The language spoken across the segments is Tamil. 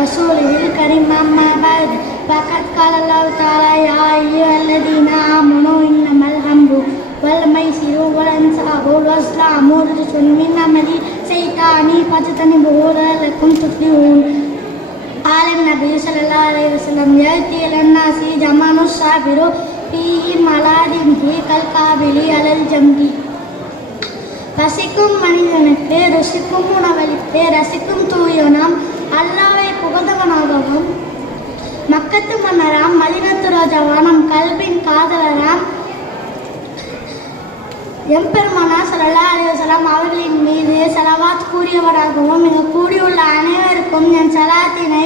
رسوله الكريم أما بعد فقد قال الله تعالى يا أيها الذين آمنوا إنما الخمر والميسر والأنصاب والأزلام رجس من عمل الشيطان فاجتنبوه لعلكم تفلحون. قال النبي صلى الله عليه وسلم يأتي إلى الناس زمان الصابر فيه ملادمه كالقابل على الجمر. பசிக்கும் மனிதனுக்கு ருசிக்கும் உணவளித்து ரசிக்கும் தூயனாம் அல்லாவை புகழ்ந்தவனாகவும் மக்கத்து மன்னராம் மதினத்து ரோஜாவாம் கல்வின் காதலராம் எம்பெருமானா ஸல்லல்லாஹு அலைஹி வஸல்லம் அவர்களின் மீது ஸலவாத் கூறியவராகவும் இங்கு கூடியுள்ள அனைவருக்கும் என் சலாத்தினை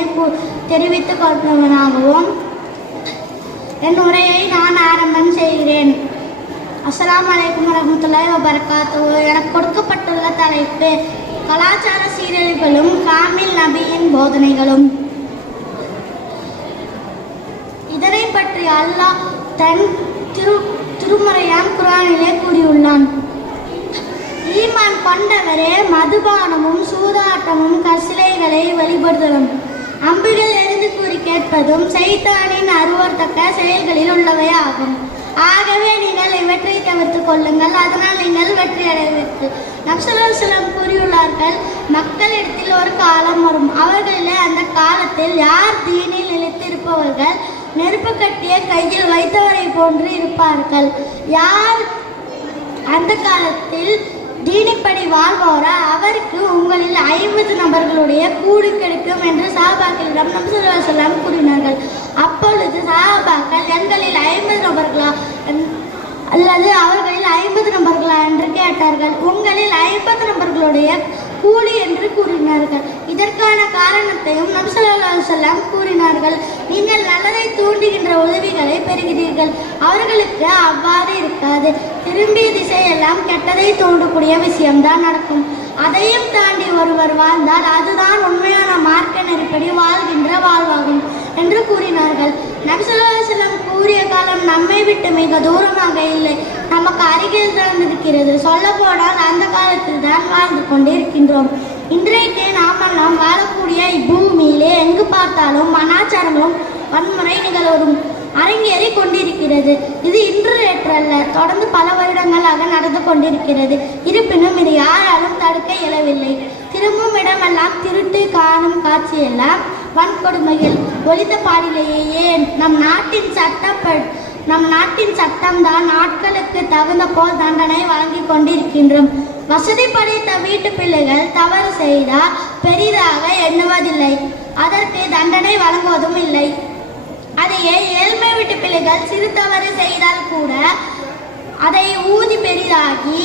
தெரிவித்துக் கொள்பவனாகவும் என் உரையை நான் ஆரம்பம் செய்கிறேன். அஸ்ஸலாமு அலைக்கும் வரஹ்மத்துல்லாஹி வபரகாத்துஹு. எனக்கு கொடுக்கப்பட்டுள்ள தலைப்பு கலாச்சார சீரழிவுகளும் காமில் நபியின் போதனைகளும். இதனை பற்றி அல்லாஹ் தன் திருமறையாம் குர்ஆனிலே கூறியுள்ளான். ஈமான் கொண்டவரே மதுபானமும் சூதாட்டமும் கற்சிலைகளை வழிபடுதலும் அம்புகள் எரிந்து கூறி கேட்பதும் சைத்தானின் அருவத்தக்க செயல்களில் உள்ளவை ஆகும். ஆகவே நீங்கள் இவற்றை தவிர்த்துக் கொள்ளுங்கள், அதனால் நீங்கள் வெற்றி அடைவீர்கள். நபி ஸல்லல்லாஹு அலைஹி வஸல்லம் கூறியுள்ளார்கள், மக்களிடத்தில் ஒரு காலம் வரும், அவர்களிலே அந்த காலத்தில் யார் தீனில் நிலைத்திருப்பவர்கள் நெருப்பு கட்டிய கையில் வைத்தவரை போன்று இருப்பார்கள். யார் அந்த காலத்தில் தீனிப்படி வாழ்வோரா அவருக்கு உங்களில் 50 நபர்களுடைய கூடு கிடைக்கும் என்று சஹாபாக்களிடம் நபி ஸல்லல்லாஹு அலைஹி வஸல்லம் கூறினார்கள். அப்பொழுது சஹாபாக்கள் எங்களில் 50 நபர்களா அல்லது அவர்களில் 50 நபர்களா என்று கேட்டார்கள். உங்களில் 50 நபர்களுடைய கூலி என்று கூறினார்கள். இதற்கான காரணத்தையும் நபி ஸல்லல்லாஹு அலைஹி வஸல்லம் கூறினார்கள். நீங்கள் நல்லதை தூண்டுகின்ற உதவிகளை பெறுகிறீர்கள், அவர்களுக்கு அவ்வாறு இருக்காது. திரும்பிய திசையெல்லாம் கெட்டதை தூண்டக்கூடிய விஷயம்தான் நடக்கும். அதையும் தாண்டி ஒருவர் வாழ்ந்தால் அதுதான் உண்மையான மார்க்க நெறிப்படி வாழ்கின்ற வாழ்வாகும் என்று கூறினார்கள். நபி ஸல்லல்லாஹு அலைஹி வஸல்லம் கூறிய காலம் நம்மை விட்டு மிக தூரமாக இல்லை, நமக்கு அருகில் தான் இருக்கிறது. சொல்ல போனால் அந்த காலத்தில் தான் வாழ்ந்து கொண்டிருக்கின்றோம். இன்றைக்கு நாமெல்லாம் வாழக்கூடிய இப்பூமியிலே எங்கு பார்த்தாலும் அனாச்சாரங்களும் வன்முறை நிகழ்வதும் அரங்கேறி கொண்டிருக்கிறது. இது இன்று நேற்றல்ல, தொடர்ந்து பல வருடங்களாக நடந்து கொண்டிருக்கிறது. இருப்பினும் இது யாராலும் தடுக்க இயலவில்லை. திரும்பும் இடமெல்லாம் திருட்டு காணும் காட்சியெல்லாம் வன்கொடுமைகள் ஒழித்த பாடிலேயே. ஏன் நம் நாட்டின் சட்டம்தான் நாட்களுக்கு தகுந்த போல் தண்டனை வழங்கி கொண்டிருக்கின்றோம். வசதி படைத்த வீட்டு பிள்ளைகள் தவறு செய்தால் பெரிதாக எண்ணுவதில்லை, அதற்கு தண்டனை வழங்குவதும் இல்லை. அதையே ஏழ்மை வீட்டு பிள்ளைகள் சிறு தவறு செய்தால் கூட அதை ஊதி பெரிதாகி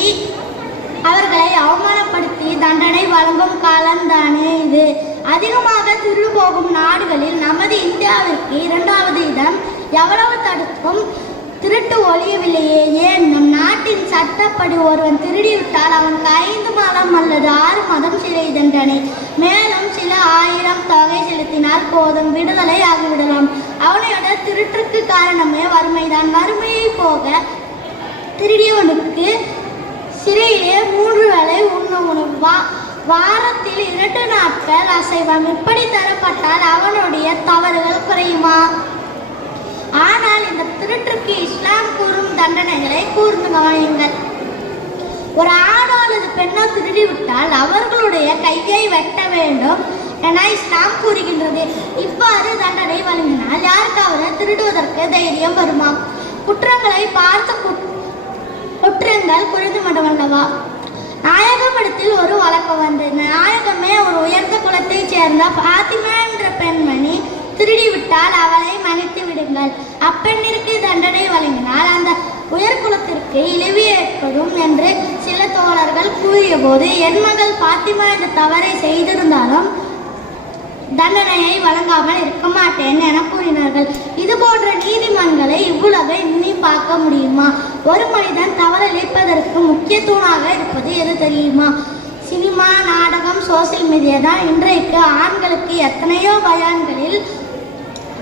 அவர்களை அவமானப்படுத்தி தண்டனை வழங்கும் காலம்தானே இது. அதிகமாக திருடு போகும் நாடுகளில் நமது இந்தியாவிற்கு 2வது இடம். எவ்வளவு தடுத்தும் திருட்டு ஒழியவில்லையே. ஏன் நம் நாட்டின் சட்டப்படி ஒருவன் திருடிவிட்டால் அவனுக்கு 5 மாதம் அல்லது 6 மாதம் சிறை தண்டனை, மேலும் சில 1000 தொகை செலுத்தினால் போதும், விடுதலை ஆகிவிடலாம். அவனையோட திருட்டுக்கு காரணமே வறுமைதான். வறுமையை போக திருடியவனுக்கு சிறையிலே 3 வேளை உண்ண உணவு, வாரத்தில் 2 நாட்கள் அசைவம், இப்படி தரப்பட்டால் அவனுடைய தவறுகள் குறையுமா? ஆனால் இந்த திருட்டுக்கு இஸ்லாம் கூறும் தண்டனைகளை கூர்ந்து கவனியுங்கள். ஒரு ஆணோ அல்லது பெண்ணோ திருடிவிட்டால் அவர்களுடைய கையை வெட்ட வேண்டும் என இஸ்லாம் கூறுகின்றது. இவ்வாறு தண்டனை வழங்கினால் யாருக்காவது திருடுவதற்கு தைரியம் வருமா? குற்றங்களை பார்த்து குற்றங்கள் குறைந்து மட்டுமல்லவா? நாயகப்படத்தில் ஒரு வழக்கம் வந்தது. நாயகமே ஒரு உயர்ந்த குலத்தைச் சேர்ந்த பாத்திமா என்ற பெண்மணி திருடிவிட்டால் அவளை மன்னித்து விடுங்கள், அப்பெண்ணிற்கு தண்டனை வழங்கினால் அந்த உயர்குலத்திற்கு இழிவு ஏற்படும் என்று சில தோழர்கள் கூறிய போது, என் மகள் பாத்திமா என்ற தவறை செய்திருந்தாலும் தண்டனையை வழங்காமல் இருக்க மாட்டேன் என கூறினார்கள். இது போன்ற நீதிமன்றங்களை இவ்வுலகை எண்ணி பார்க்க முடியுமா? ஒரு மனிதன் தவறிழைப்பதற்கு முக்கிய தூணாக இருப்பது எது தெரியுமா? சினிமா, நாடகம், சோசியல் மீடியா தான். இன்றைக்கு ஆண்களுக்கு எத்தனையோ பயான்களில்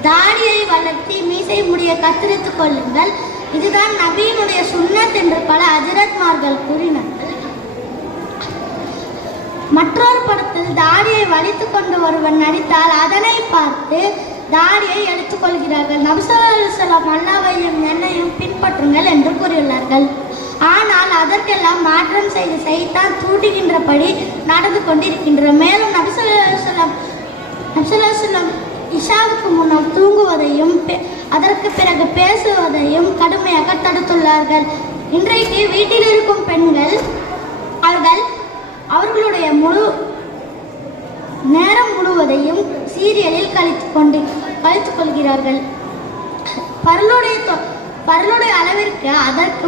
தாடியை வளர்த்தி மீசை முடிய கத்தரித்துக் கொள்ளுங்கள், இதுதான் நபியினுடைய சுன்னத் என்று பல ஹஜ்ரத்மார்கள் கூறினார்கள். மற்றொரு படத்தில் தாடியை வலித்து கொண்டு ஒருவன் நடித்தால் அதனை பார்த்து தாடியை எடுத்துக்கொள்கிறார்கள். நபி ஸல்லல்லாஹு அலைஹி வஸல்லம் அல்லாஹ்வையும் என்னையும் பின்பற்றுங்கள் என்று கூறியுள்ளார்கள். ஆனால் அதற்கெல்லாம் மாற்றம் செய்து சைத்தான் தூண்டுகின்றபடி நடந்து கொண்டிருக்கின்றோம். மேலும் நபி ஸல்லல்லாஹு அலைஹி வஸல்லம் இஷாவுக்கு முன்னால் தூங்குவதையும் அதற்கு பிறகு பேசுவதையும் கடுமையாக தடுத்துள்ளார்கள். இன்றைக்கு வீட்டில் இருக்கும் பெண்கள் அவர்களுடைய முழு நேரம் முழுவதையும் சீரியலில் கழித்துக் கொள்கிறார்கள். பரலுடைய அளவிற்கு அதற்கு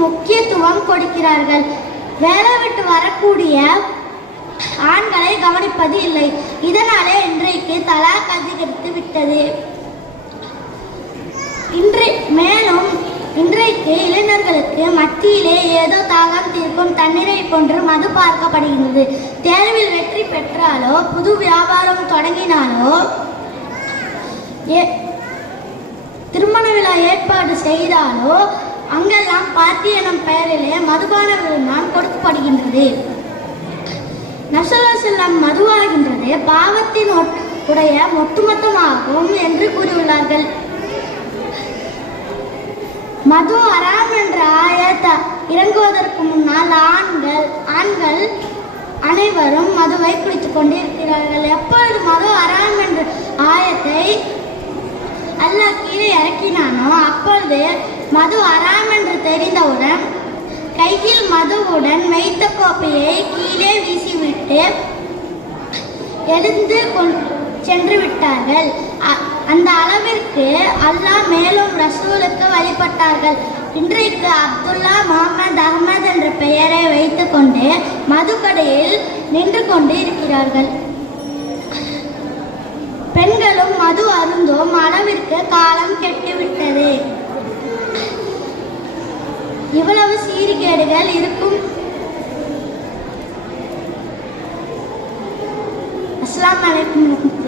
முக்கியத்துவம் கொடுக்கிறார்கள். வேலை விட்டு வரக்கூடிய ஆண்களை கவனிப்பது இல்லை. இதனாலே இன்றைக்கு தலாக் அதிகரித்து விட்டது. மேலும் இன்றைக்கு இளைஞர்களுக்கு மத்தியிலே ஏதோ தாகம் தீர்க்கும் தண்ணீரை போன்று மது பார்க்கப்படுகிறது. தேர்வில் வெற்றி பெற்றாலோ புது வியாபாரம் தொடங்கினாலோ திருமண விழா ஏற்பாடு செய்தாலோ அங்கெல்லாம் பார்ட்டி எனும் பெயரிலே மதுபான விருந்தாம் கொடுக்கப்படுகின்றது. நபி ஸல்லல்லாஹு அலைஹி வஸல்லம் மதுவாகின்றது பாவத்தின் உடைய ஒட்டுமொத்தமாகும் என்று கூறியுள்ளார்கள். மது ஹராம் என்ற ஆயத் இறங்குவதற்கு முன்னால் ஆண்கள் அனைவரும் மதுவை குடித்துக் கொண்டிருக்கிறார்கள். எப்பொழுது மது ஹராம் என்ற ஆயத்தை அல்லாஹ் கீழே இறக்கினானோ அப்பொழுது மது ஹராம் என்று தெரிந்தவுடன் கையில் மதுவுடன் வைத்த கோப்பையை கீழே வீசிவிட்டு எழுந்து சென்று விட்டார்கள். அந்த அளவிற்கு அல்லாஹ் மேலும் ரசூலுக்கு வழிபட்டார்கள். இன்றைக்கு அப்துல்லா, முகமது, அகமது என்ற பெயரை வைத்துக்கொண்டு மதுக்கடையில் நின்று கொண்டு இருக்கிறார்கள். பெண்களும் மது அருந்தும் அளவிற்கு காலம் கெட்டுவிட்டது. இவ்வளவு சீர்கேடுகள் இருக்கும். அஸ்ஸலாமு அலைக்கும்.